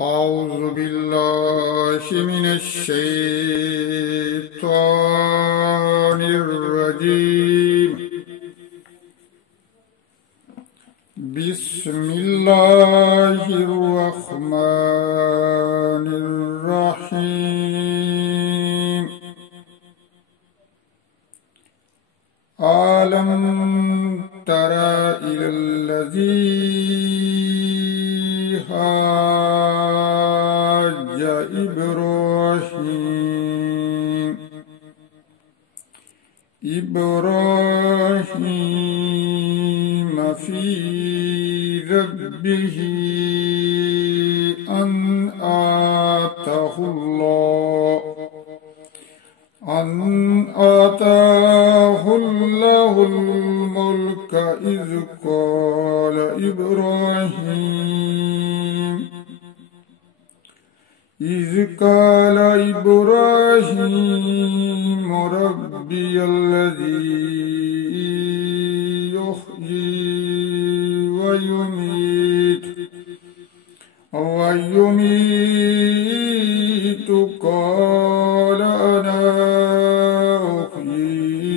أعوذ بالله من الشيطان الرجيم. بسم الله الرحمن الرحيم. ألم تر إلى الذي حاج إبراهيم في ربه أن آتاه الله الملك إذ قال إبراهيم ربي الذي يحيي ويميت قال أنا أحيي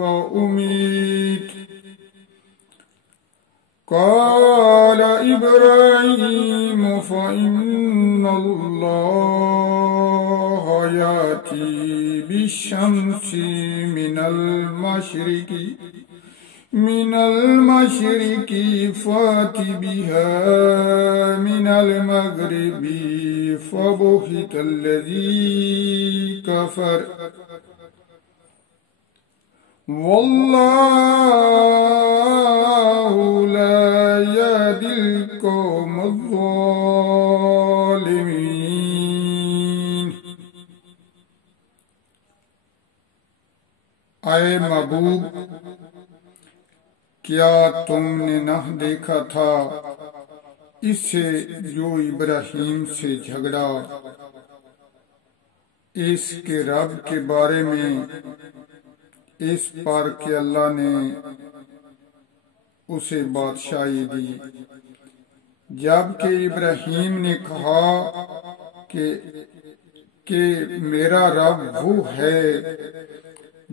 وأميت. قال إبراهيم فإن الله يأتي بالشمس من المشرق فات بها من المغرب فبهت الذي كفر والله لا يهدي القوم الظالمين. اے محبوب، کیا تم نے نہ دیکھا تھا اس سے جو ابراہیم سے جھگڑا اس کے رب کے بارے میں، اس پر کہ اللہ نے اسے بادشاہی دی، جبکہ ابراہیم نے کہا کہ میرا رب وہ ہے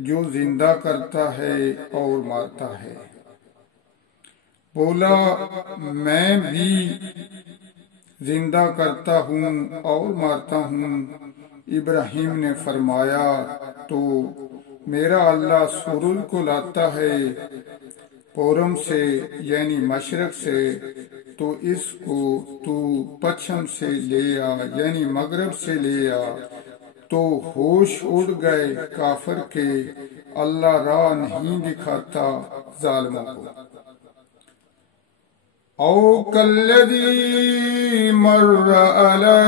جو زندہ کرتا ہے اور مارتا ہے. بولا میں بھی زندہ کرتا ہوں اور مارتا ہوں. ابراہیم نے فرمایا تو میرا اللہ سورج کو لاتا ہے پورم سے یعنی مشرق سے، تو اس کو تو پچھم سے لے آ یعنی مغرب سے لے آ. تو ہوش اڑ گئے کافر کے اللہ راہ نہیں دکھاتا ظالموں کو. او کالذی مر علی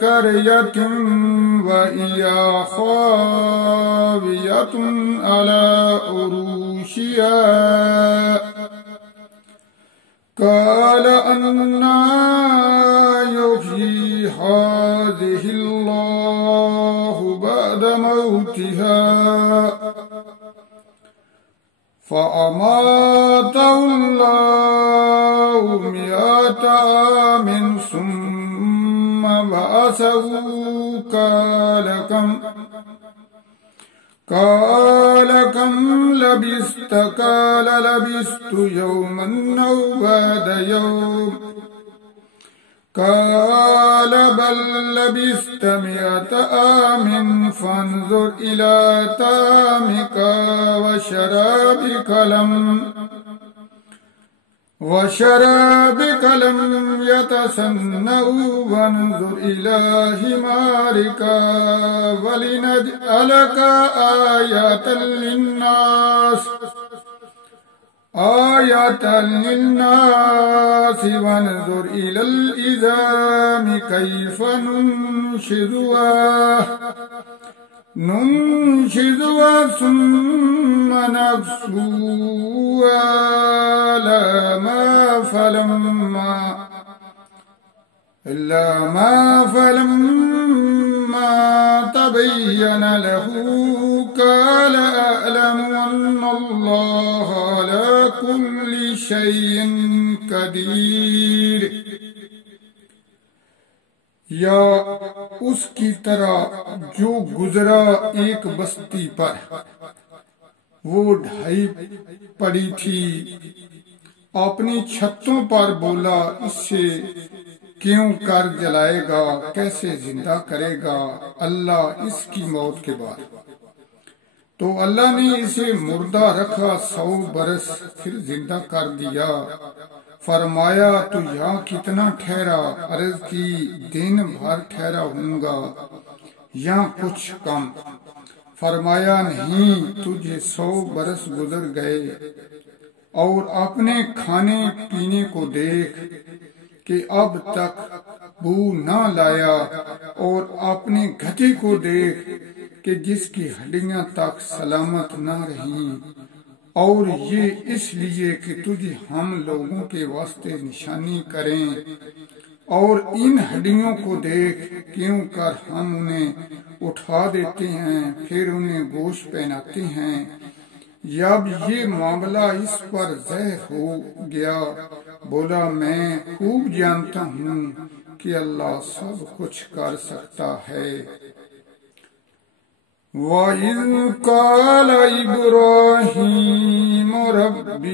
قریۃ وہی خاویۃ علی عروشہا قال انا یحیی ہذہ اللہ بعد موتہا فأماته الله 100 عام ثم بعثه قال كم لبثت قال لبثت يوما أو بعد يوم قال بل لبثت 100 عام فانظر إلى طعامك وشرابك لم يتسنه وانظر إلى حمارك ولنجعلك آية للناس وانظر إلى العظام كيف ننشزها ثم نكسوها فلما تبين له قال أعلم أن الله على كل شيء قدير. یا اس کی طرح جو گزرا ایک بستی پر، وہ ڈھائی پڑی تھی، اپنی چھتوں پر بولا اس سے کیوں کر جلائے گا، کیسے زندہ کرے گا اللہ اس کی موت کے بعد؟ تو اللہ نے اسے مردہ رکھا 100 برس، پھر زندہ کر دیا۔ فرمایا تو یہاں کتنا ٹھہرا؟ عرض کی دن بھر ٹھہرا ہوں گا یا کچھ کم۔ فرمایا نہیں، تجھے 100 برس گزر گئے، اور اپنے کھانے پینے کو دیکھ کہ اب تک بو نہ لایا، اور اپنے گھٹی کو دیکھ کہ جس کی ہڈیاں تک سلامت نہ رہیں، اور یہ اس لیے کہ تجھے ہم لوگوں کے واسطے نشانی کریں، اور ان ہڈیوں کو دیکھ کیوں کر ہم انہیں اٹھا دیتے ہیں، پھر انہیں گوشت پہناتے ہیں۔ جب یہ معاملہ اس پر ظاہر ہو گیا، بولا میں خوب جانتا ہوں کہ اللہ سب کچھ کر سکتا ہے۔ وَإِذْ قَالَ إِبْرَاهِيمُ رَبِّ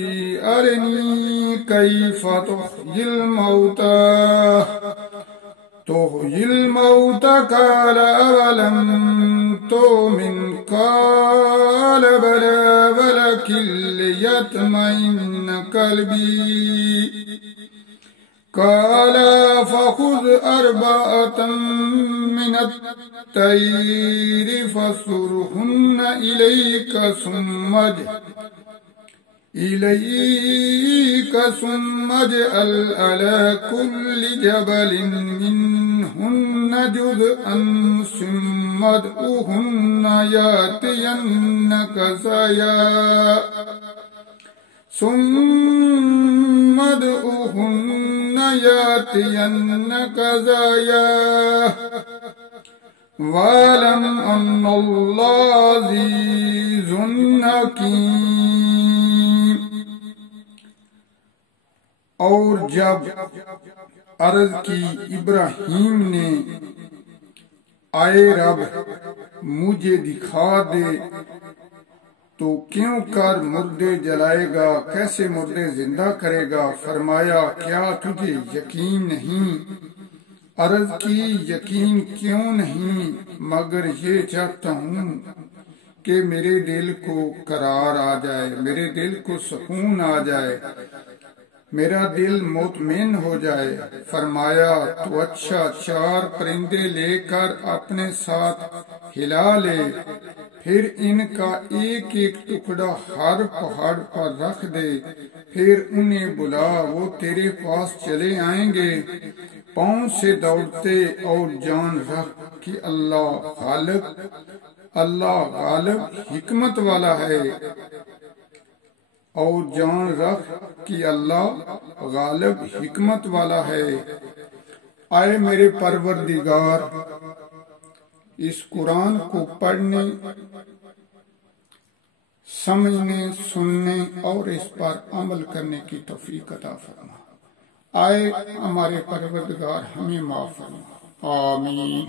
أَرِنِي كَيْفَ تُحْيِي الْمَوْتَى قَالَ أَوَلَمْ تُؤْمِنْ قَالَ بَلَى وَلَكِنْ لِيَطْمَئِنَّ قَلْبِي قَالَ فَخُذْ 4 مِنَ الطَّيْرِ فَصُرْهُنَّ إِلَيْكَ ثُمَّ اجْعَلْ عَلَى كُلِّ جَبَلٍ مِّنْهُنَّ جُزْءًا ثُمَّ ادْعُهُنَّ يَأْتِيَنَّكَ سَعْيًا وَاعْلَمْ أَنَّ اللَّهَ عَزِيزٌ حَكِيمٌ۔ اور جب عرض کی ابراہیم نے، آئے رب مجھے دکھا دے تو کیوں کر مردے جلائے گا، کیسے مردے زندہ کرے گا؟ فرمایا کیا تجھے یقین نہیں؟ عرض کی یقین کیوں نہیں، مگر یہ چاہتا ہوں کہ میرے دل کو قرار آ جائے، میرے دل کو سکون آ جائے، میرا دل مطمئن ہو جائے۔ فرمایا تو اچھا، 4 پرندے لے کر اپنے ساتھ ہلا لے، پھر ان کا ایک ایک ٹکڑا ہر پہاڑ پر رکھ دے، پھر انہیں بلا، وہ تیرے پاس چلے آئیں گے پاؤں سے دوڑتے، اور جان رکھ کہ اللہ غالب حکمت والا ہے، اور جان رکھ کہ اللہ غالب حکمت والا ہے۔ آئے میرے پروردگار، اس قرآن کو پڑھنے، سمجھنے، سننے اور اس پر عمل کرنے کی توفیق عطا فرما۔ آئے ہمارے پروردگار ہمیں معاف فرما، آمین۔